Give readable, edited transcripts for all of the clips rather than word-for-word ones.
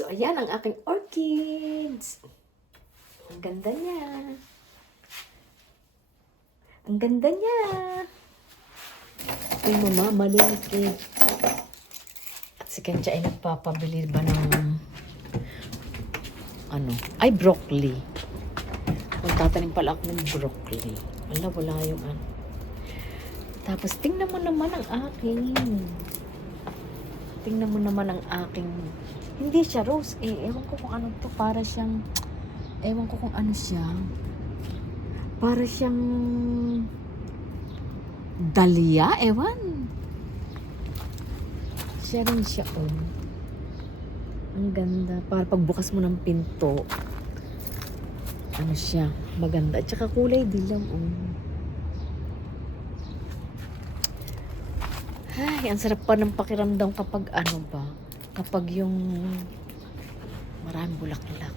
So, ayan ang aking orchids. Ang ganda niya. Ang ganda niya. Ay, mamamalingki. At si Kencha ay nagpapabili ba ng broccoli. Magtatanim pala ako ng broccoli. Wala yung ano. Tapos, tingnan mo naman ang aking. Tingnan mo naman ang aking. Hindi siya rose eh. Ewan ko kung ano to. Para siyang, ewan ko kung ano siya. Para siyang dahlia, ewan. Siya rin siya, oh. Ang ganda. Para pagbukas mo ng pinto, ano siya, maganda. At saka kulay dilaw, oh. Ay, ang sarap pa ng pakiramdam kapag ano ba, kapag yung maraming bulaklak.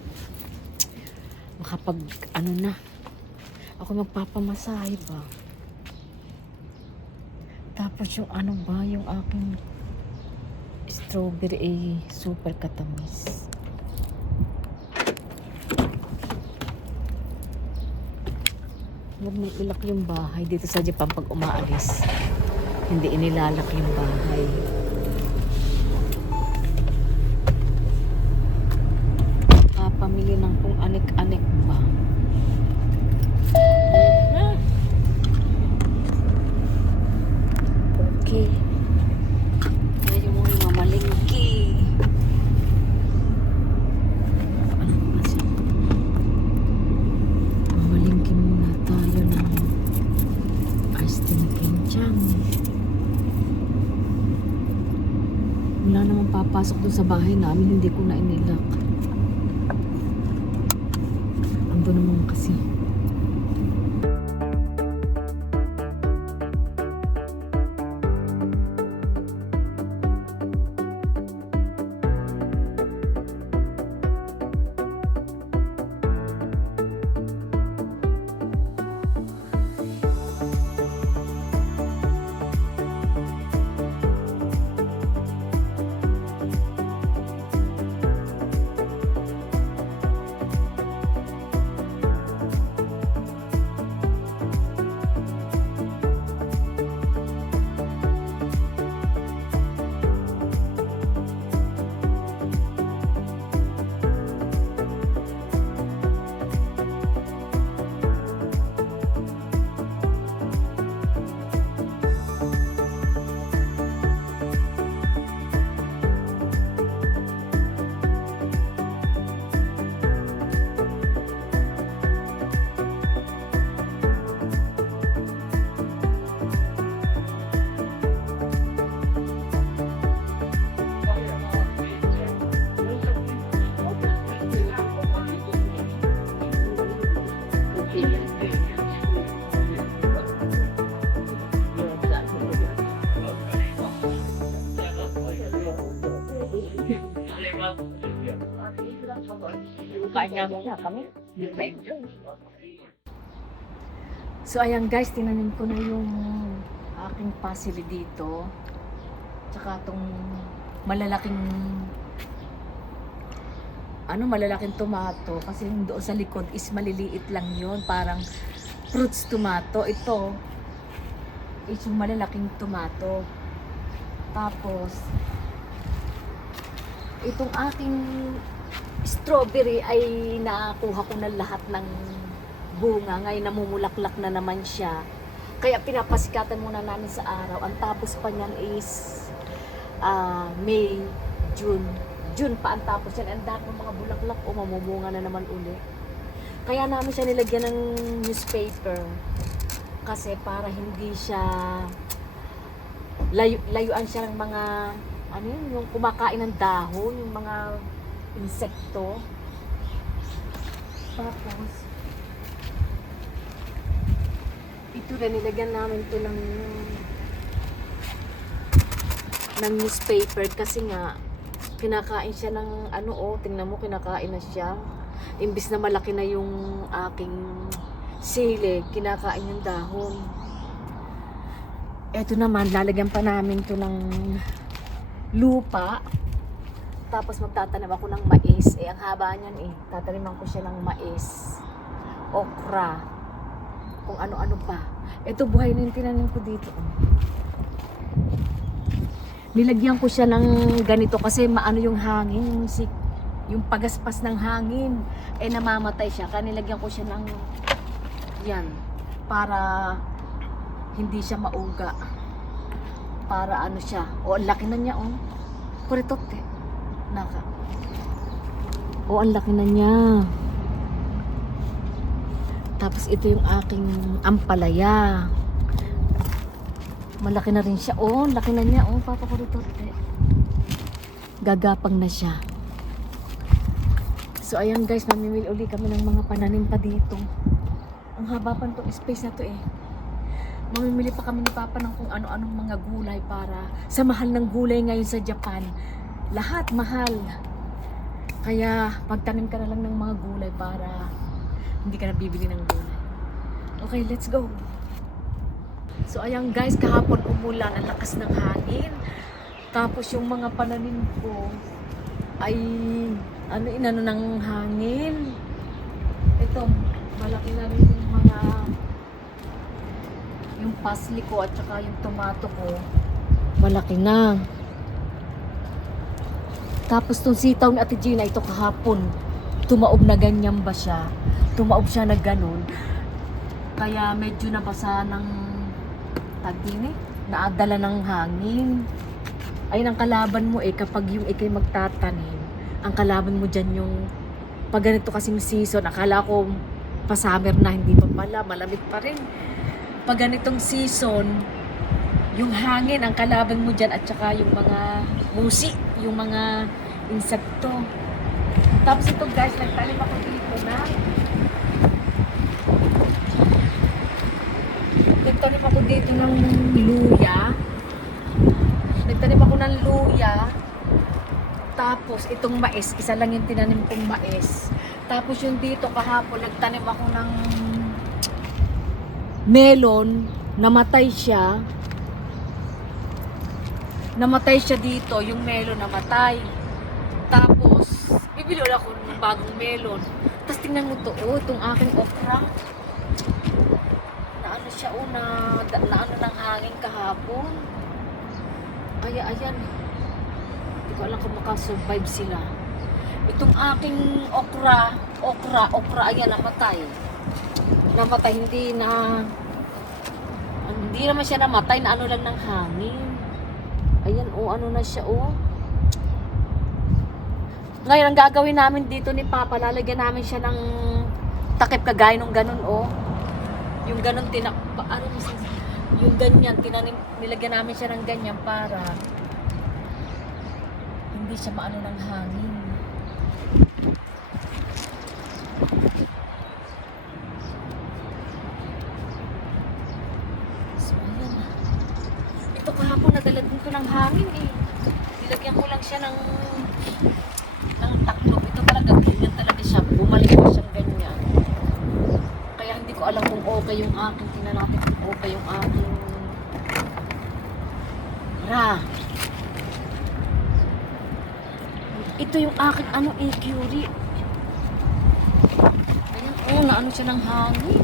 Makapag ano na, ako magpapamasahe ba. Tapos yung ano ba, yung aking strawberry ay super katamis. Huwag mong ilak yung bahay dito sa Japan pag umaalis. Hindi inilalak yung bahay. Pamili ng kung anik-anik ba. Okay. Medyo mo yung mamalingki. Ano ba siya? Mamalingki muna tayo ng Astin Kinchang. Wala namang papasok doon sa bahay namin, hindi ko na inilak. Ando naman kasi. Kaya muna kami. So ayan guys, tinanim ko na yung aking pasili dito. Tsaka tong malalaking malalaking tomato kasi yung doon sa likod is maliliit lang yon, parang fruits tomato. Ito is yung malalaking tomato. Tapos itong aking strawberry ay nakuha ko na lahat ng bunga. Ngayon namumulaklak na naman siya. Kaya pinapasikatan muna namin sa araw. Ang tapos pa niyan is May, June. June pa ang tapos yan. Ang dami ng mga bulaklak o mamumunga na naman uli. Kaya namin siya nilagyan ng newspaper. Kasi para hindi siya layuan siya ng mga yung kumakain ng dahon, yung mga insekto. Tapos ito rin, nilagyan namin ito ng newspaper kasi nga kinakain siya ng tingnan mo, kinakain na siya. Imbis na malaki na yung aking sili, kinakain yung dahon. Ito naman, lalagyan pa namin to ng lupa. Tapos magtatanim ako ng mais. Eh, ang haba niyan eh. Tataniman ko siya ng mais, okra, kung ano-ano pa. Ito buhay na yung tinanim ko dito. Oh. Nilagyan ko siya ng ganito kasi maano yung hangin, yung pagaspas ng hangin, eh namamatay siya. Kaya nilagyan ko siya ng yan, para hindi siya mauga. Para ano siya. O, ang laki na niya, oh. Kuritote. Naka. O, ang laki na niya. Tapos ito yung aking ampalaya. Malaki na rin siya. Oh, laki na niya. Oh, Papa Kuritote. Gagapang na siya. So, ayan guys, mamimili uli kami ng mga pananim pa dito. Ang haba pa itong space na to eh. Mamimili pa kami ni Papa ng kung ano-anong mga gulay para sa mahal ng gulay ngayon sa Japan. Lahat mahal. Kaya pagtanim ka na lang ng mga gulay para hindi ka na bibili ng gulay. Okay, let's go. So ayan guys, kahapon umulan, ang lakas ng hangin. Tapos yung mga pananim ko ay inano ng hangin. Ito, malaki na rin yung mga yung parsley ko at saka yung tomato ko. Malaki na. Tapos tong sitaw ni Ate Gina, ito kahapon, tumaob na ganyan ba siya? Tumaob siya na ganun. Kaya medyo nabasa ng tagine, naadala ng hangin. Ayun ang kalaban mo eh, kapag yung ikay magtatanim, ang kalaban mo dyan yung, pag ganito kasing season, akala ko pa summer na, hindi pa pala, malamig pa rin. Pag ganitong season, yung hangin ang kalaban mo dyan at saka yung mga musi, yung mga insekto. Tapos ito guys, nagtanim ako dito na nagtanim ako dito ng luya. Nagtanim ako ng luya. Tapos itong mais, isa lang yung tinanim kong mais. Tapos yung dito kahapon, nagtanim ako ng melon, namatay siya. Namatay siya dito, yung melon namatay. Tapos, bibili ulit ako ng bagong melon. Tapos tingnan mo to, oh, itong aking okra. Na ano siya, oh, na ano ng hangin kahapon. Kaya ayan, hindi ko alam kung makasurvive sila. Itong aking okra, ayan, namatay. Namatay, hindi naman siya namatay, na ano lang ng hangin. Ayan, oh, ano na siya, oh. Ngayon, ang gagawin namin dito ni Papa, lalagyan namin siya ng takip kagaya nung ganun, oh. Yung ganun, yung ganyan, nilagyan namin siya ng ganyan para hindi siya maano ng hangin. Ito kahapon nadalagyan ko ng hangin eh. Nilagyan ko lang siya ng taklob. Ito talaga, ganyan talaga siya. Bumalik ko siyang ganyan. Kaya hindi ko alam kung okay yung aking, tingnan natin kung okay yung aking ito yung aking curie. Ayan, oh, naano siya ng hangin.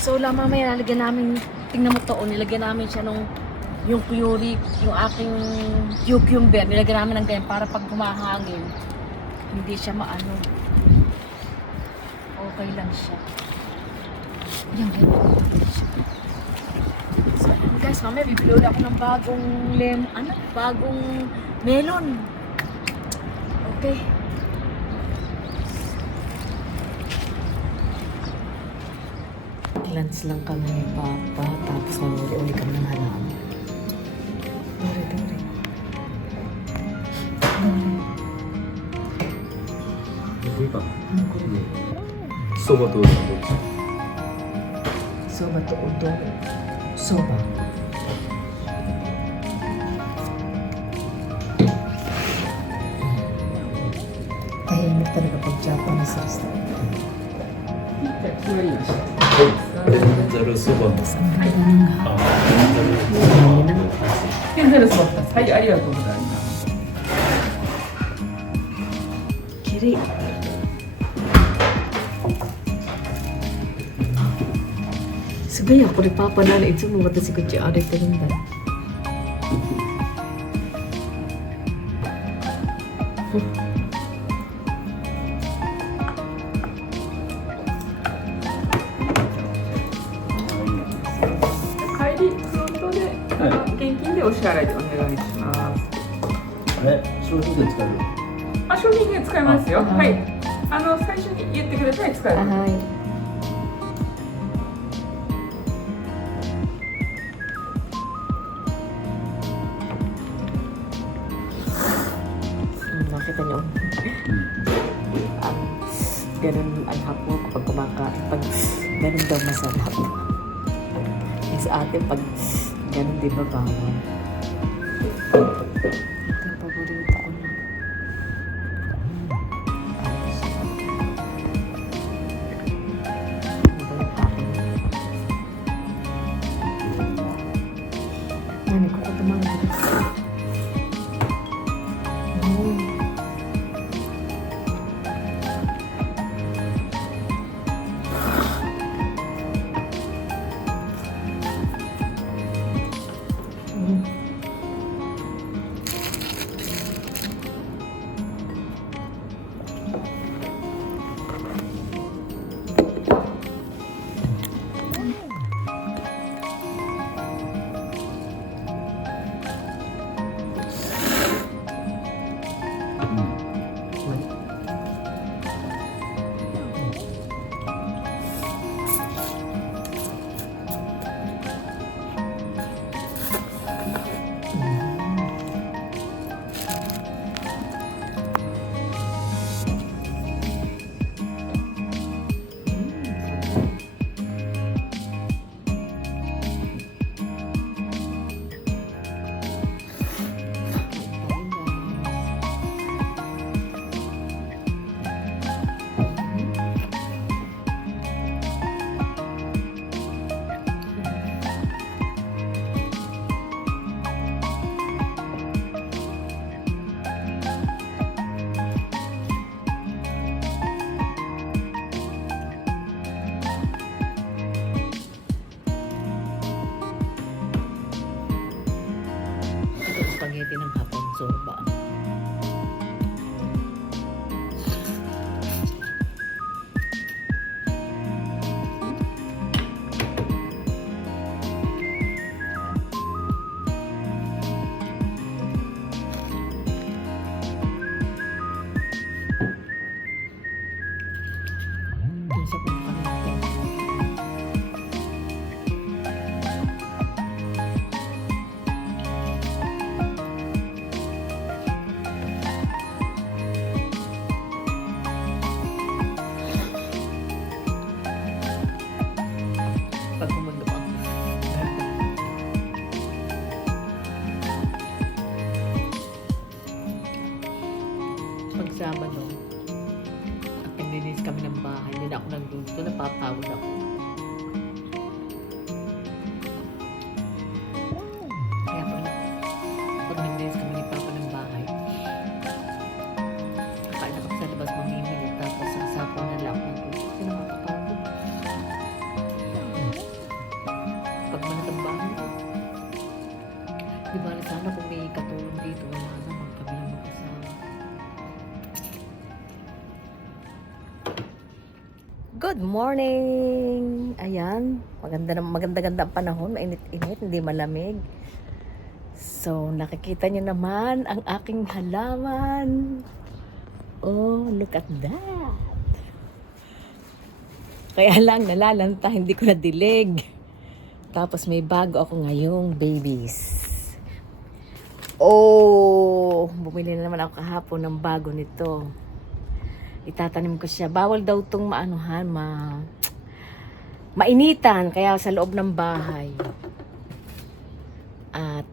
So, mamaya nalagyan namin, tingnan mo to, nilagyan namin siya nung yung curry, yung aking cucumber, nilagyan namin ng ganyan para pag humahangin, hindi siya maano. Okay lang siya. Yan, ganyan. So, guys, mamaya bibili ulit ako ng bagong bagong melon. Okay. Lunch lang kami ni Papa, tapos mamuli-uli kami ng halaman. Dori. Hindi pa. Soba to udon. Soba to udon. Soba. Tahimik talaga pag Japanese restaurant. じゃあ決まりました。ざるそばの。あ、天ざるそば2つ。はい、ありがとうございます。Kiri. Sabi ako ni Papa na ito mo kata si Kutsi Ari Tinda.帰り、フロントで、現金でお支払いでお願いします。商品券使える。あ、商品券使えますよ。あはい。最初に言ってください。使える。Ay. Nakita niyo. Ganun ang hapon kapag kumakain. Pag ganun daw masarap. Yung sa atin, pag ganun di ba bawal? Ito yung paborito ko na. Ano ba yung akin? Nani ko ko tumawag. Spaghetti ng hapon, sorba. Isa pa kami. Pag gumundo pa. Pag Sabado, at naglinis kami ng bahay, hindi na ako nagluto, napapagod ako. Kaya pag naglinis kami ni Papa ng bahay, kakain ako sa labas mamimili, tapos sa sapaw na lang ako nagluto. Kasi nakakapagod. Pag manatang bahay ko, di ba sana kung may katulong dito, wala naman kami lang mag-asawa. Good morning! Ayan, maganda-ganda ang panahon, mainit-init, hindi malamig. So, nakikita nyo naman ang aking halaman. Oh, look at that! Kaya lang, nalalanta, hindi ko nadilig. Tapos may bago ako ngayong babies. Oh, bumili na naman ako kahapon ng bago nito. Itatanim ko siya. Bawal daw itong mainitan, kaya sa loob ng bahay. At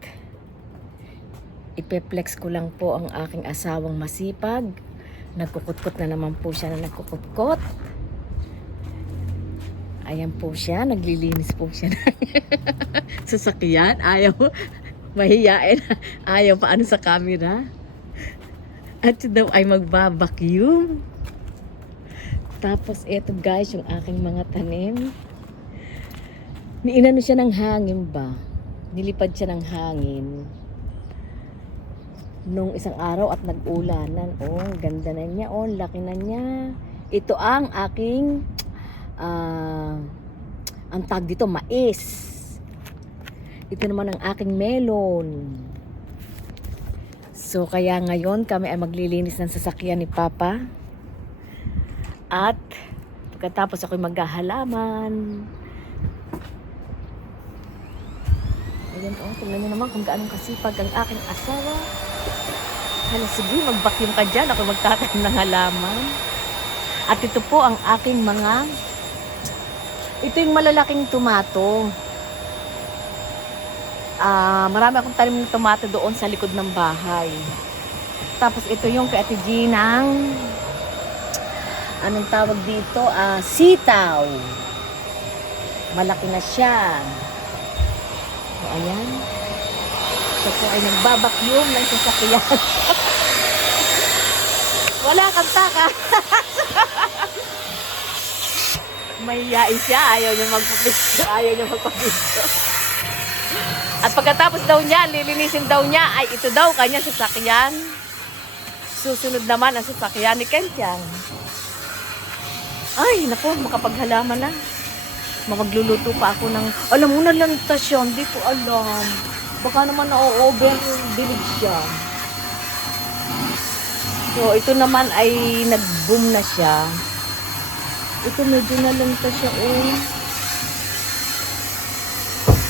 ipeplex ko lang po ang aking asawang masipag. Nagkukutkot na naman po siya na nagkukutkot. Ayan po siya, naglilinis po siya ng sasakyan. Ayaw, mahiyain. Ayaw paano sa camera. At siya daw ay magbabacuum. Tapos eto guys, yung aking mga tanim. Niinano siya ng hangin ba? Nilipad siya ng hangin. Nung isang araw at nag-ulanan. Oh, ganda na niya. Oh, laki na niya. Ito ang aking ang tag dito, mais. Ito naman ang aking melon. So, kaya ngayon kami ay maglilinis ng sasakyan ni Papa. At pagkatapos ako'y maghahalaman. Ayan, oh, tingnan niyo naman kung gaano kasipag ang aking asawa. Hala, sige, mag-vacuum ka dyan. Ako magtatanim ng halaman. At ito po ang aking mga... Ito yung malalaking tomato. Marami akong tanim ng tomato doon sa likod ng bahay. Tapos ito yung kay Ate Ginang, anong tawag dito? Sitaw. Malaki na siya. So, ayan. Ito po ay nagbabakyum ng sasakyan. Wala kang taka. Mahihain siya. Ayaw niya magpapito. At pagkatapos daw niya, lilinisin daw niya, ay ito daw kanya sasakyan. Susunod naman ang sasakyan ni Kentyang. Ay, naku, makapaghalaman na. Magluluto pa ako ng, alam mo na lantas siya, hindi ko alam. Baka naman na-over dilig siya. So, ito naman ay nag-boom na siya. Ito medyo nalantas siya, oh.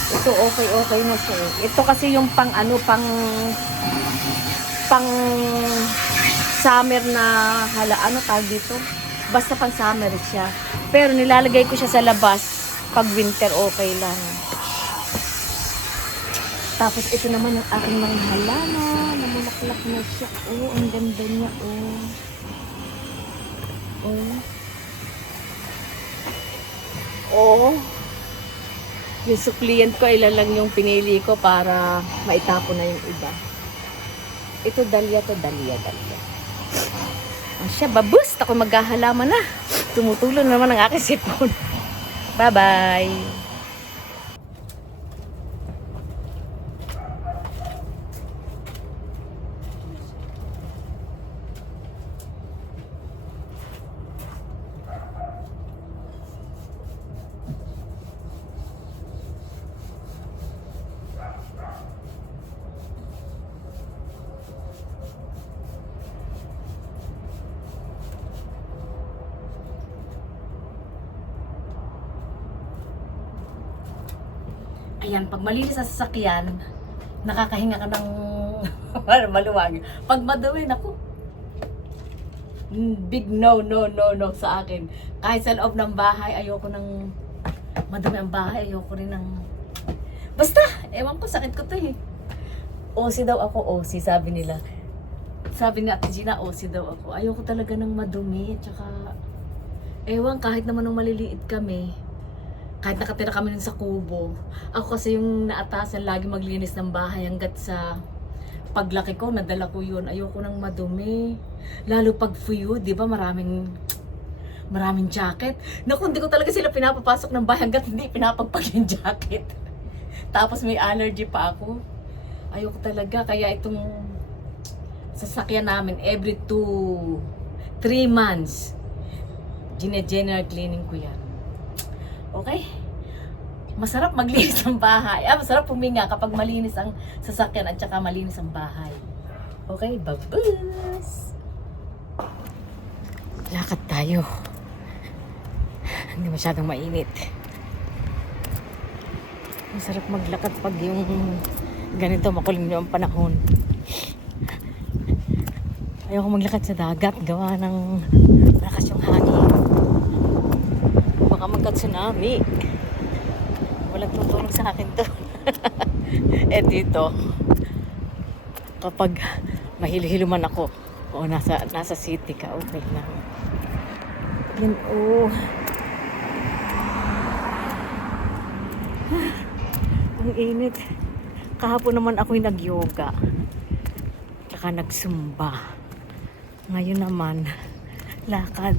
Ito okay na siya. Ito kasi yung pang summer na ano tawag dito? Basta pang summer siya. Pero nilalagay ko siya sa labas pag winter okay lang. Tapos ito naman yung aking mga halaman. Namulaklak na siya. Oh, ang ganda niya, oh. Oh. Oh. Yung suklient ko, ilan lang yung pinili ko para maitapon na yung iba. Ito, dahlia. Siya, babust! Ako maghahalaman na. Tumutulo naman ang aking sipon. Bye-bye! Ayan, pag malinis sa sasakyan, nakakahinga ka ng maluwag. Pag madumi, naku, big no sa akin. Kahit sa loob ng bahay, ayoko ng madumi ang bahay, ayoko rin ng... Basta, ewan ko, sakit ko to eh. OC daw ako, OC, sabi nila. Sabi ni Ate Gina, OC daw ako. Ayoko talaga ng madumi, tsaka... Ewan, kahit naman nung maliliit kami, kahit nakatira kami nun sa kubo, ako kasi yung naatasan lagi maglinis ng bahay hanggat sa paglaki ko, nadala ko yun. Ayoko nang madumi. Lalo pag fuyo, di ba maraming jacket. Naku, hindi ko talaga sila pinapapasok ng bahay hanggat hindi pinapagpag yung jacket. Tapos may allergy pa ako. Ayoko talaga. Kaya itong sasakyan namin, every 3 months, general cleaning ko yan. Okay? Masarap maglinis ang bahay. Masarap puminga kapag malinis ang sasakyan at saka malinis ang bahay. Okay? Babus! Lakad tayo. Hindi masyadong mainit. Masarap maglakad pag yung ganito makulimlim ang panahon. Ayoko maglakad sa dagat. Gawa ng malakas yung hangin. Baka magka-tsunami. Walang tutulong sa akin to. Eh dito, kapag mahilo-hilo man ako, o nasa city ka, okay lang. Yan, oh. Ang init. Kahapon naman ako'y nag-yoga. Tsaka nag-zumba. Ngayon naman, lakad.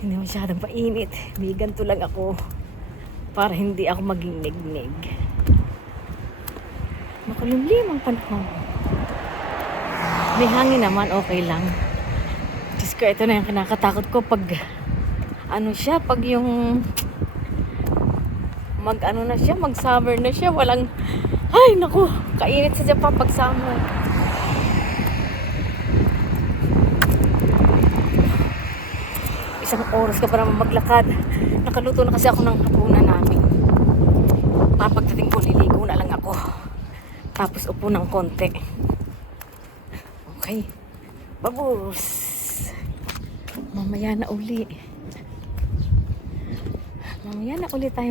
Hindi masyadong painit. May ganito lang ako para hindi ako maging neg-neg. Makulimlim ang panahon. May hangin naman, okay lang. Diyos ko, ito na yung kinakatakot ko pag pag yung mag summer na siya, walang, ay naku, kainit sa Japan pag summer. Isang oras ka para maglakad. Nakaluto na kasi ako ng hapunan namin. Pagdating ko, liligo na lang ako. Tapos upo ng konti. Okay. Babus. Mamaya na uli. Mamaya na uli tayo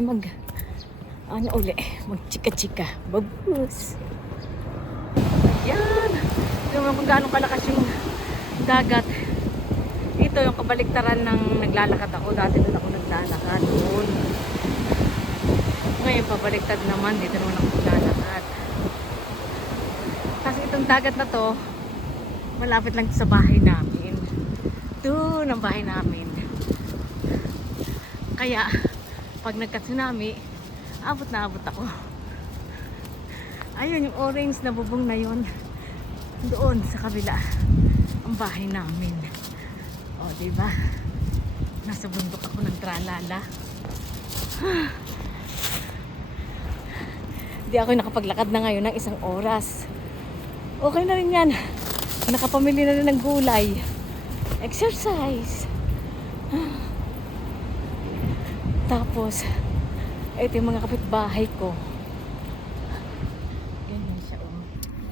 magchika-chika. Babus. Yan. Tingnan mo kung gaano kalakas yung dagat. Ito yung kabaliktaran ng naglalakad ako. Dati doon ako naglalakad doon. Ngayon pabaliktad naman. Dito naman ako naglalakad. Kasi itong dagat na to, malapit lang sa bahay namin. Doon ang bahay namin. Kaya, pag nagka-tsunami, abot na abot ako. Ayun, yung orange na bubong na yun. Doon sa kabila, ang bahay namin. O, diba? Nasa bundok ako ng tralala. Di ako nakapaglakad na ngayon ng 1 oras. Okay na rin yan. Nakapamili na rin ng gulay. Exercise. Tapos, ito yung mga kapitbahay ko. Ganyan siya, oh.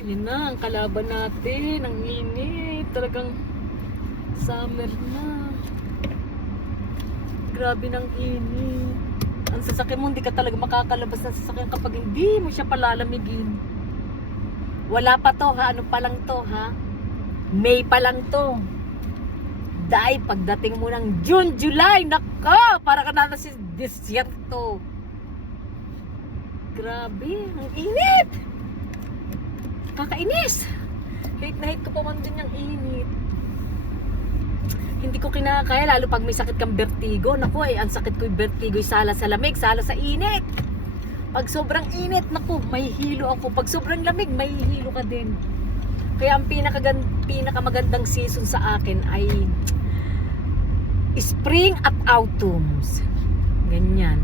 Yan na, ang kalaban natin. Ang init. Talagang summer na. Grabe ng init. Ang sasakyan mo, hindi ka talaga makakalabas ng sasakyan kapag hindi mo siya palalamigin. Wala pa to, ha? Ano pa lang to, ha? May pa lang to. Dahil pagdating mo ng June, July, naka! Para ka na si desierto. Grabe, ang init! Kakainis! Hate na hate ko pa man din yung init. Hindi ko kinakaya, lalo pag may sakit kang vertigo. Naku, ang sakit ko yung vertigo, sala sa lamig, sala sa init. Pag sobrang init, naku, may hilo ako. Pag sobrang lamig, may hilo ka din. Kaya ang pinakamagandang season sa akin ay spring at autumns. Ganyan.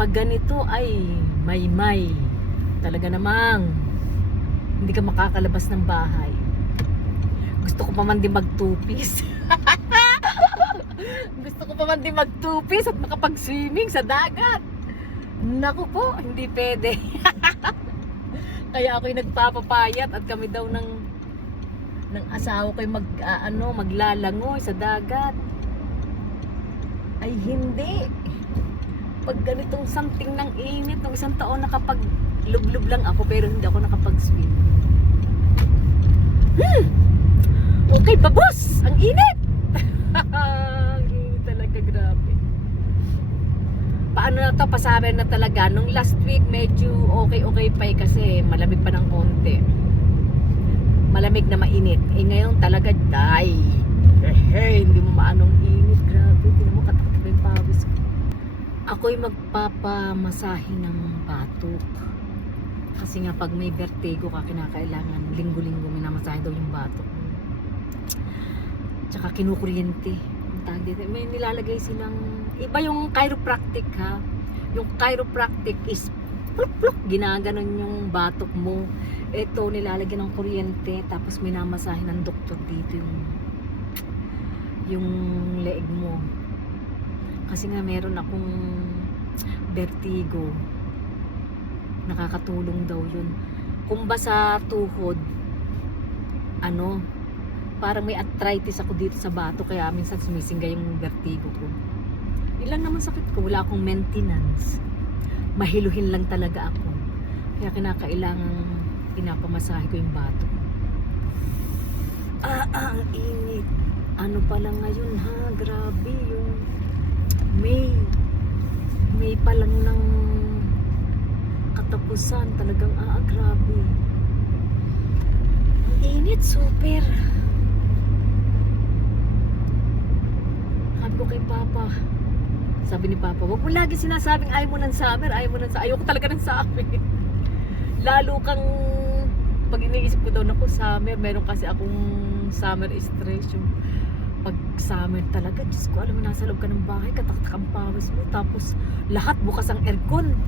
Pag ganito ay may. Talaga namang hindi ka makakalabas ng bahay. Gusto ko pa man din mag-two-piece. Gusto ko pa man din mag-two-piece at makapag-swimming sa dagat. Naku po, hindi pwede. Kaya ako'y nagpapapayat at kami daw ng asawa ko'y maglalangoy sa dagat. Ay hindi. Pag ganitong something ng init, nung 1 taon nakapag-lublub lang ako pero hindi ako nakapag-swim. Okay, babos! Ang init! Ang init talaga, grabe. Paano na to? Pasabi na talaga. Nung last week, medyo okay pa kasi malamig pa ng konti. Malamig na mainit. Ngayon talaga, hindi mo maanong init. Grabe, hindi mo katakot yung pawis ko. Ako'y magpapamasahe ng batok. Kasi nga pag may vertigo ka, kinakailangan linggo-linggo minamasahe daw yung batok. Tsaka kinukuryente. May nilalagay silang, iba yung chiropractic, ha. Yung chiropractic is pluk-pluk, ginaganon yung batok mo. Ito nilalagyan ng kuryente, tapos minamasahe ng doktor dito yung leeg mo. Kasi nga meron akong vertigo. Nakakatulong daw yun. Kung ba sa tuhod, parang may arthritis ako dito sa bato, kaya minsan sumisinggay yung vertigo ko. Ilang naman sakit ko, wala akong maintenance. Mahiluhin lang talaga ako. Kaya kinakailangan pinapamasahe ko yung bato. Ang init. Ano pa lang ngayon, ha? Grabe yung May pa lang ng Busan, talagang grabe. Ang init, super. Sabi ko kay Papa, sabi ni Papa, wag mo lagi sinasabing ayaw mo ng summer, ayaw mo ng summer. Ayoko talaga ng summer. Lalo kang, pag iniisip ko daw na summer, meron kasi akong summer stress. Yung pag summer talaga, Diyos ko, alam mo, nasa loob ka ng bahay, kataktak ang pawis mo, tapos lahat bukas ang aircon.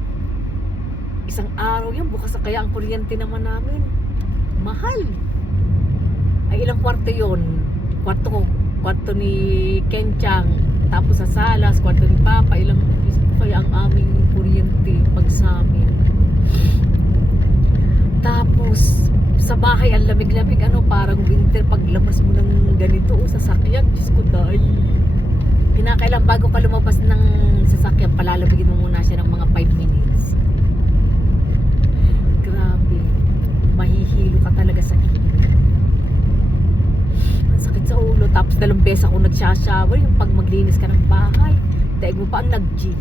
Isang araw yun, bukas kaya ang kuryente naman namin. Mahal. Ay ilang kwarto yun? Kwarto ni Kenchang. Tapos sa salas, kwarto ni Papa. Ilang kaya ang aming kuryente pag sa amin. Tapos sa bahay ang lamig-lamig, parang winter paglabas mo ng ganito sasakyan, Diyos ko dahil kinakailan bago ka lumabas ng sasakyan, palalamigin mo muna siya ng mga 5 minutes. Grabe, mahihilo ka talaga sa init. Ang sakit sa ulo. Tapos 2 beses ako nagsha-shower, yung pag maglinis ka ng bahay, daig mo pa ang nag-gym,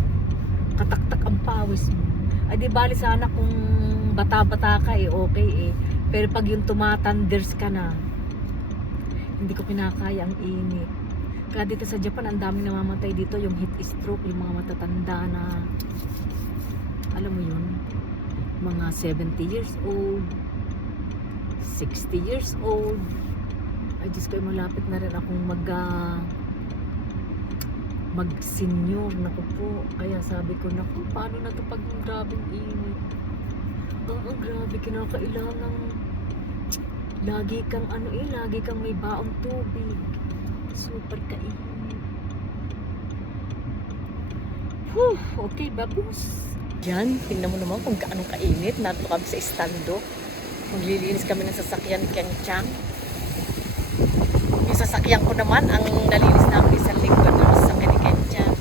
kataktak ang pawis mo. Ay di bali sana kung bata-bata ka okay pero pag yung tumatanders ka na, hindi ko kinakaya ang init. Kaya dito sa Japan ang daming namamatay dito, yung heat stroke, yung mga matatanda na, alam mo yun, mga 70 years old, 60 years old. Ay Diyos ko, malapit na rin akong mag-senior, naku po. Kaya sabi ko, naku, paano na to pag grabing init? Grabe, kinakailangan lagi kang lagi kang may baong tubig. Super kainit. Okay, babus. Yan, tingnan mo naman kung gaano kainit. Narito kami sa estando. Maglilinis kami ng sasakyan ni Keng Chang. Yung sasakyan ko naman, ang nalinis namin isang linggo na sasakyan ni Keng Chang.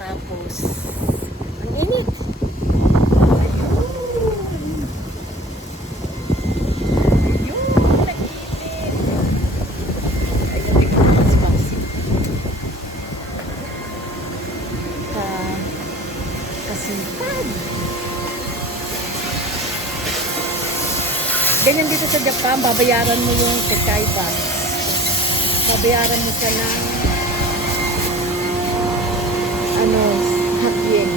Tapos, ang init. Ganyan dito sa Japan, babayaran mo yung tekaiba. Babayaran mo siya ng hakyen.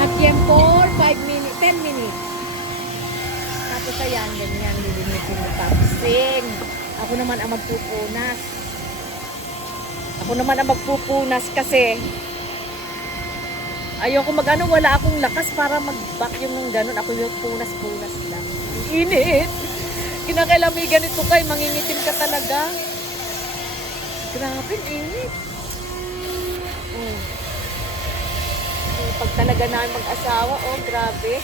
Hakyen for 5 minutes, 10 minutes. Tapos ayan, ganyan, lilinisin mo tapos sing. Ako naman ang magpupunas. Kasi ayoko wala akong lakas para mag-vacuum ng ganun. Ako yung punas-punas lang. Init. Kinakailangan ganito kay mangingitim ka talaga. Grabe, init. Pag talaga namin mag-asawa, grabe.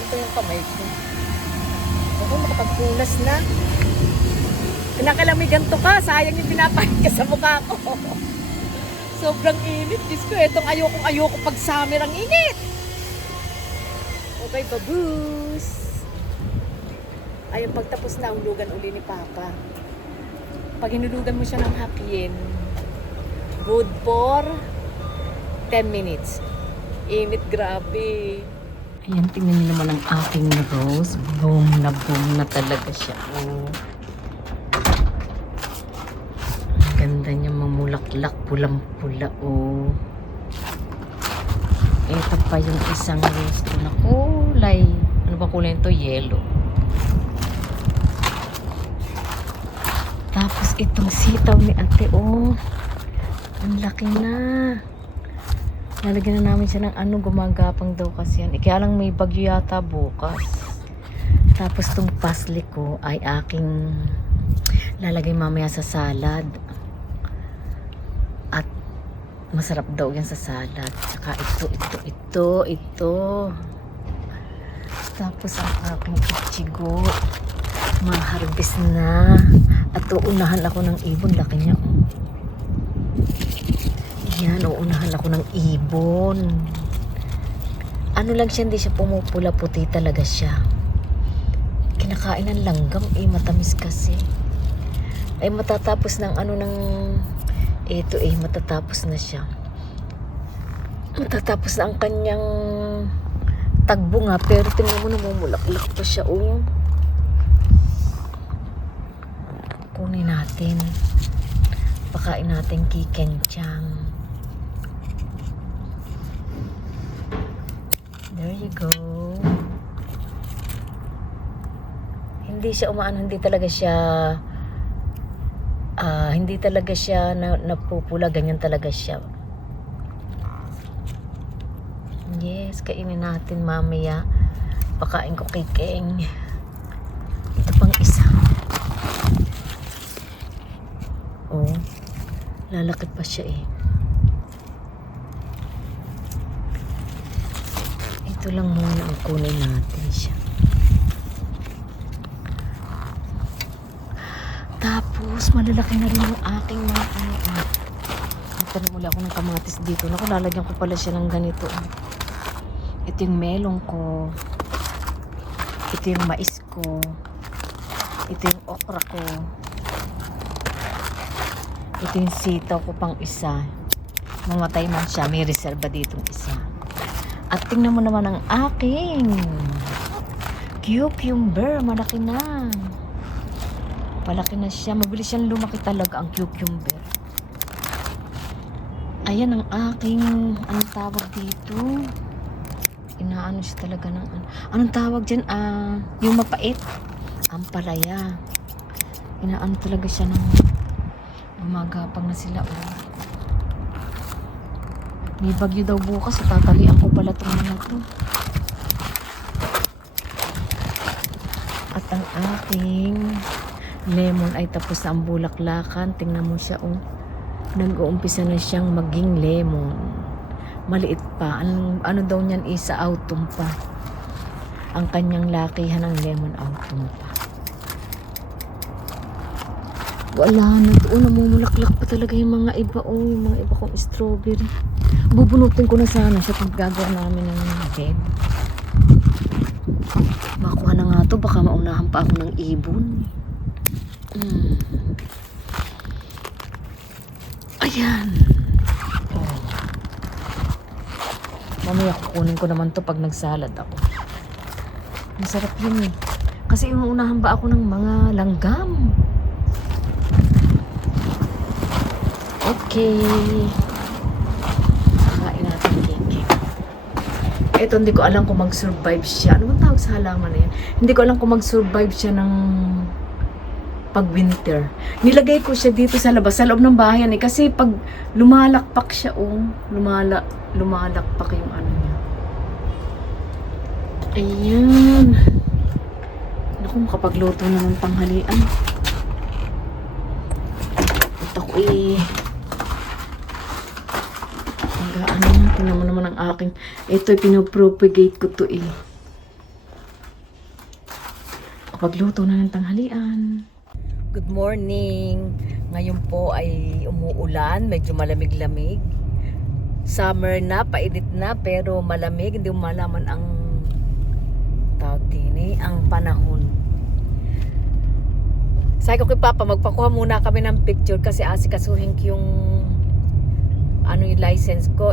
Ito yung kamay ko. Ako, makapagpunas na. Kinakailangan ganito ka. Sayang yung pinapahit ka sa mukha ko. Sobrang init. Diyos ko, itong ayoko pag summer ang init. Okay, babus. Ayun, pagtapos na, hulugan uli ni Papa. Pag hinulugan mo siya ng hakyen, good for 10 minutes. Init, grabe. Ayan, tingnan niyo naman ang aking rose. Boom na talaga siya. Ganda niya, mamulaklak, pulang-pula. Ito pa yung isang rose ko na kulay. Ano ba kulay nito? Yellow. Tapos itong sitaw ni ate, ang laki na. Lalagyan na namin siya ng gumagapang daw kasi yan. Kaya lang may bagyo yata bukas. Tapos itong pasli ko ay aking lalagay mamaya sa salad. At masarap daw yan sa salad. Saka ito. Tapos ang aking ichigo, ma-harvest na. At uunahan ako ng ibon. Laki niya, Yan, uunahan ako ng ibon. Ano lang siya, hindi siya pumupula, puti talaga siya. Kinakain ng langgam, matamis kasi. Ay matatapos ng matatapos na siya. Matatapos na ang kanyang Tatagbo nga, pero tingnan mo namumulaklak pa siya, oh. Kunin natin. Pakain natin kay Kenchang. There you go. Hindi siya umaano, hindi talaga siya napupula, ganyan talaga siya. Yes, kainin natin mamaya. Pakain ko kay Keng. Ito pang isa. Oh, lalaki pa siya eh. Ito lang muna ang kunin natin siya. Tapos, malalaki na rin yung aking mga ano. Nagtanong ulit ako ng kamatis dito. Naku, lalagyan ko pala siya ng ganito. Ito yung melon ko. Ito yung mais ko. Ito yung okra ko. Ito yung sitaw ko pang isa. Mamatay man siya. May reserva ditong isa. At tingnan mo naman ang aking cucumber. Malaki na. Malaki na siya. Mabilis siyang lumaki talaga ang cucumber. Ayan ang aking, anong tawag dito? Inaano siya talaga ng ano. Anong tawag dyan? Yung mapait. Ampalaya. Inaano talaga siya ng gumagapang na sila. Oh. May bagyo daw bukas. Tatalian ko pala itong mga to. At ang aking lemon ay tapos na ang bulaklakan. Tingnan mo siya, oh. Nag-uumpisa na siyang maging lemon. Maliit pa. Ano daw niyan, isa autumn pa. Ang kanyang lakihan ng lemon autumn pa. Wala na doon. Namumulaklak pa talaga yung mga iba. Oh, yung mga iba kong strawberry. Bubunutin ko na sana sa paggagawa namin ng bed. Makuha na nga to. Baka maunahan pa ako ng ibon. Ayan. Oh. Mamaya kukunin ko naman to pag nagsalad ako. Masarap yun eh. Kasi inuunahan ba ako ng mga langgam? Okay. Kain natin cake. Ito hindi ko alam kung mag-survive siya. Ano bang tawag sa halaman na yan? Hindi ko alam kung mag-survive siya ng pag-winter. Nilagay ko siya dito sa labas, sa loob ng bahay yan eh. Kasi pag lumalakpak siya, lumalakpak yung ano niya. Ayan. Naku, makapagluto na ng tanghalian. Ito ko eh. Ano, tingnan mo naman ang aking. Ito, pinopropagate ko to eh. Kapagluto na ng tanghalian. Good morning! Ngayon po ay umuulan, medyo malamig-lamig. Summer na, painit na, pero malamig. Hindi mo malaman ang tawag din ang panahon. Sabi ko kay Papa, magpakuha muna kami ng picture kasi asikasuhin ko yung yung license ko.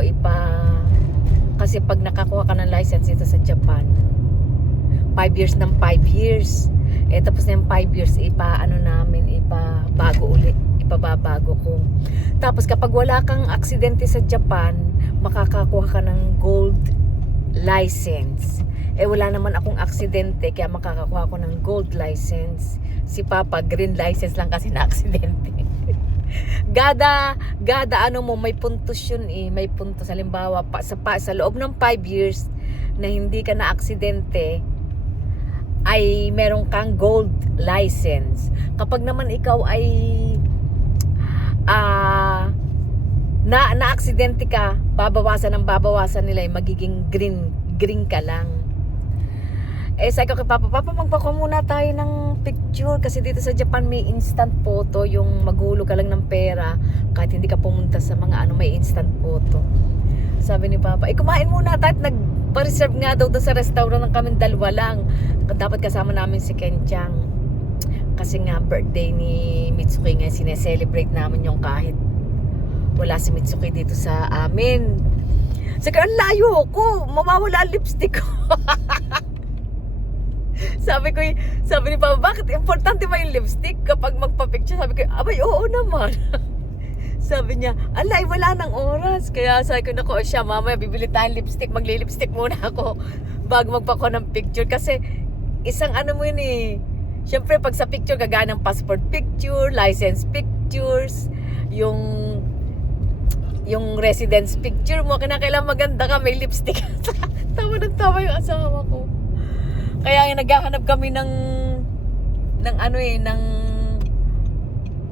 Kasi pag nakakuha ka ng license dito sa Japan, 5 years ng 5 years. Tapos na yung 5 years, ipababago ko. Tapos kapag wala kang aksidente sa Japan, makakakuha ka ng gold license. Wala naman akong aksidente, kaya makakakuha ko ng gold license. Si Papa, green license lang kasi na aksidente. Gada may puntos yun eh. May puntos. Halimbawa, sa loob ng 5 years na hindi ka na aksidente, ay meron kang gold license. Kapag naman ikaw ay na-aksidente ka, babawasan nila, magiging green ka lang. Sabi ko kay Papa, magpakuha muna tayo ng picture kasi dito sa Japan may instant photo, yung maghulog ka lang ng pera kahit hindi ka pumunta sa mga may instant photo. Sabi ni Papa, kumain muna tayo. Nagpa-reserve nga daw doon sa restaurant ng kaming dalawa lang. Dapat kasama namin si Kenchang. Kasi nga birthday ni Mitsuki nga, sineselebrate namin yung kahit wala si Mitsuki dito sa amin. Saka ang layo ko, mawawala ang lipstick ko. sabi ni Papa, bakit importante ba yung lipstick kapag magpa-picture? Sabi ko, abay, oo naman. Sabi niya, alay, wala nang oras. Kaya sabi ko, naku, siya, mamaya bibili tayong lipstick. Magli-lipstick muna ako bago magpakuha ng picture. Kasi isang ano mo yun eh. Siyempre, pag sa picture, gagana ng passport picture, license pictures, yung residence picture mo, kinakailangan maganda ka, may lipstick. Tawa ng tawa yung asawa ko. Kaya naghahanap kami ng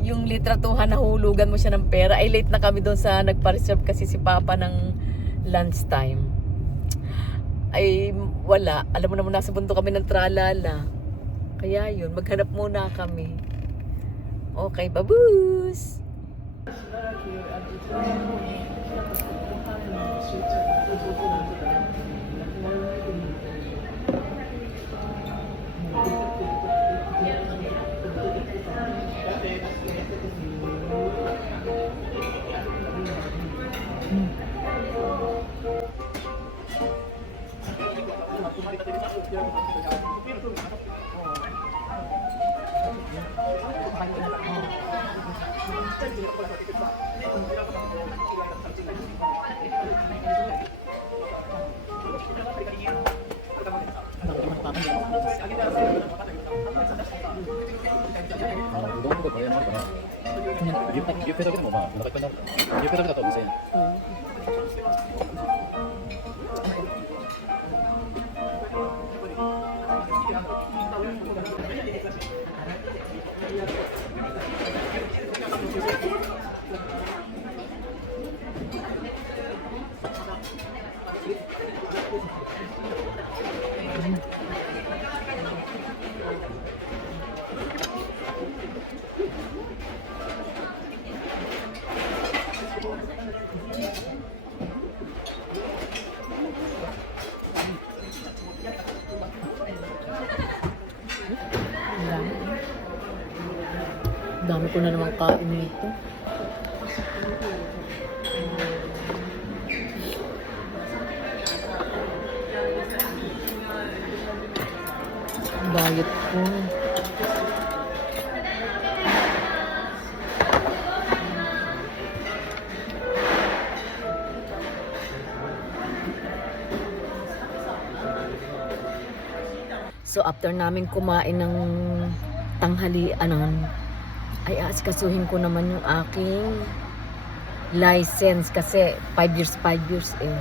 yung litratuhan na hulugan mo siya ng pera. Ay late na kami doon sa nagpa-reserve kasi si Papa ng lunch time. Ay wala. Alam mo naman nasa bundok kami ng tralala. Kaya yun, maghanap muna kami. Okay, babus! Dami ko na naman kain nito. Bayad ko. So after namin kumain ng tanghalian, ay asikasuhin ko naman yung aking license kasi 5 years eh.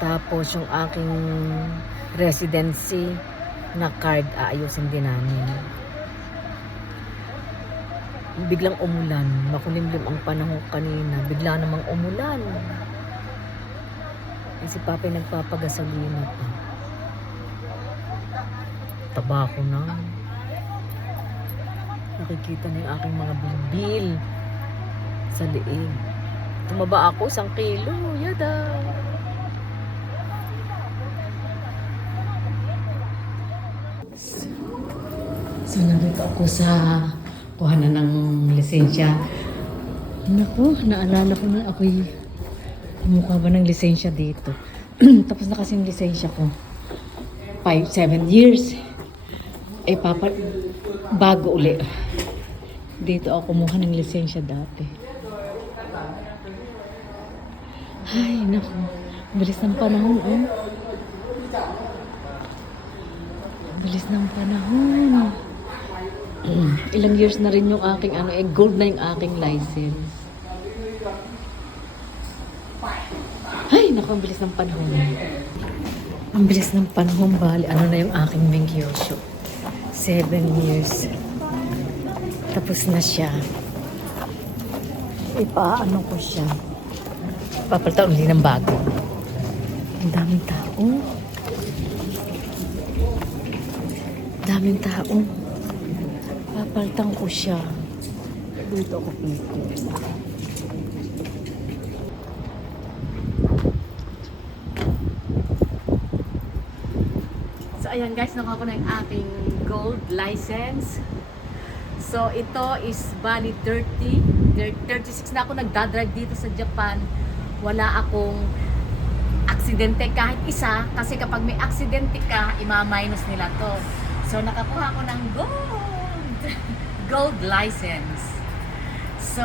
Tapos yung aking residency na card aayusin din namin. Biglang umulan, makulimlim ang panahon kanina, bigla namang umulan. Si Papa nagpapagasolina pa. Taba ko na. Nakikita na yung aking mga bilbil sa liig. Tumaba ako 1 kilo. Yada! So, narito ako sa kuhanan ng lisensya. Naku, naalala ko na ako'y kumukha ba ng lisensya dito. Tapos na kasi yung lisensya ko. 7 years. Eh, bago uli. Dito ako kumuha ng lisensya dati. Ay, naku. Bilis ng panahon, oh. Bilis ng panahon. Ilang years na rin yung aking gold na yung aking license. Ay, naku, ang bilis ng panahon. Ang bilis ng panahon, bali. Ano na yung aking Mengkyosho? 7 years. Tapos na siya. Ipaano ko siya. Papalitan ulit ng bago. Ang daming tao. Daming tao. Papalitan ko siya. Dito ako pito. So ayan guys, nakuha ko na yung aking gold license. So ito is bali 36 na ako nagdadrive dito sa Japan. Wala akong aksidente kahit isa, kasi kapag may aksidente ka, ima-minus nila to. So nakakuha ko ng gold license. So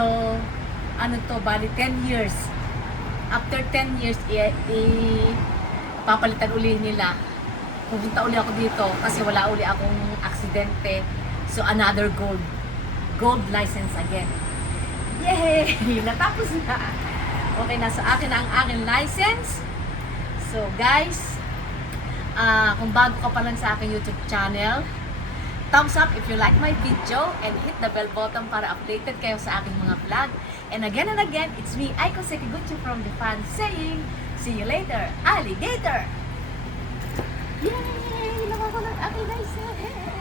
ano to, bali 10 years. After 10 years, papalitan uli nila. Pupunta uli ako dito kasi wala uli akong aksidente. So another gold license again. Yay! Natapos na. Okay, nasa akin na ang aking license. So guys, kung bago ka pa lang sa aking YouTube channel, thumbs up if you like my video and hit the bell button para updated kayo sa aking mga vlog. And again, it's me, Aiko Sekiguchi from Japan saying, see you later, alligator! Yay! Nakuha ko ng aking license!